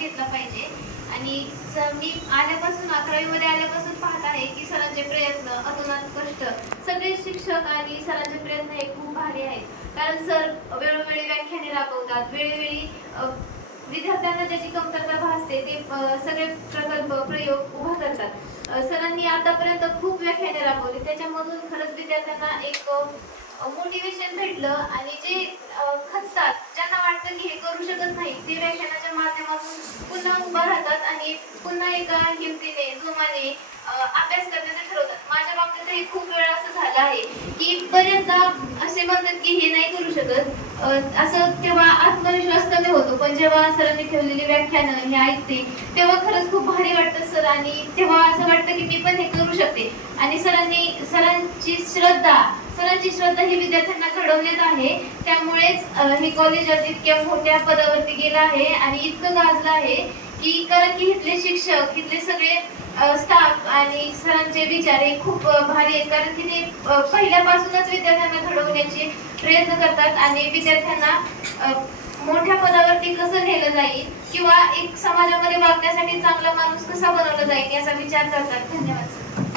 घेतला पाहिजे। आणि मी आल्यापासून 11वी मध्ये आल्यापासून पाहत आहे की सरांचे प्रयत्न, अतोनात कष्ट, सगळे शिक्षक आणि सरांचे प्रयत्न हे खूप भारी आहेत। कारण सर वेळोवेळी व्याख्याने राबवतात, वेळोवेळी विद्यार्थ्यांना ज्याची कमतरता भासते ते सगळे प्रकल्प प्रयोग उभा करतात। सरांनी आतापर्यंत खूप व्याख्याने राबवली, त्याच्यामधून खरंच विद्यार्थ्यांना एक मोटिवेशन भेटलं आणि जे खचतात, ज्यांना वाटतं की हे करू शकत नाही, ते व्याख्यानाच्या माध्यमातून पुन्हा उभा राहतात आणि पुन्हा एका हिमतीने जोमाने अभ्यास करण्याचं ठरवतात। माझ्या बाबतीत हे खूप वेळा असं झालं आहे की बरेचदा असे म्हणतात की हे नाही करू शकत, असं तेव्हा आत्मविश्वास कमी होतो। पण जेव्हा सरांनी ठेवलेली व्याख्यानं हे ऐकते तेव्हा खरंच खूप भारी वाटतं सर, आणि तेव्हा असं वाटतं की मी पण हे करू शकते। आणि सरांची श्रद्धा ही विद्यार्थ्यांना घडवण्यात आहे, त्यामुळेच हे कॉलेज आज इतक्या मोठ्या पदावरती गेलं आहे आणि इतकं गाजलं आहे की कारण की इथले शिक्षक, इथले सगळे स्टाफ आणि सरांचे विचार हे खूप भारी आहेत। कारण की ते पहिल्यापासूनच विद्यार्थ्यांना घडवण्याचे प्रयत्न करतात आणि विद्यार्थ्यांना मोठ्या पदावरती कसं नेलं जाईल किंवा एक समाजामध्ये वागण्यासाठी चांगला माणूस कसा बनवला जाईल याचा विचार करतात। धन्यवाद।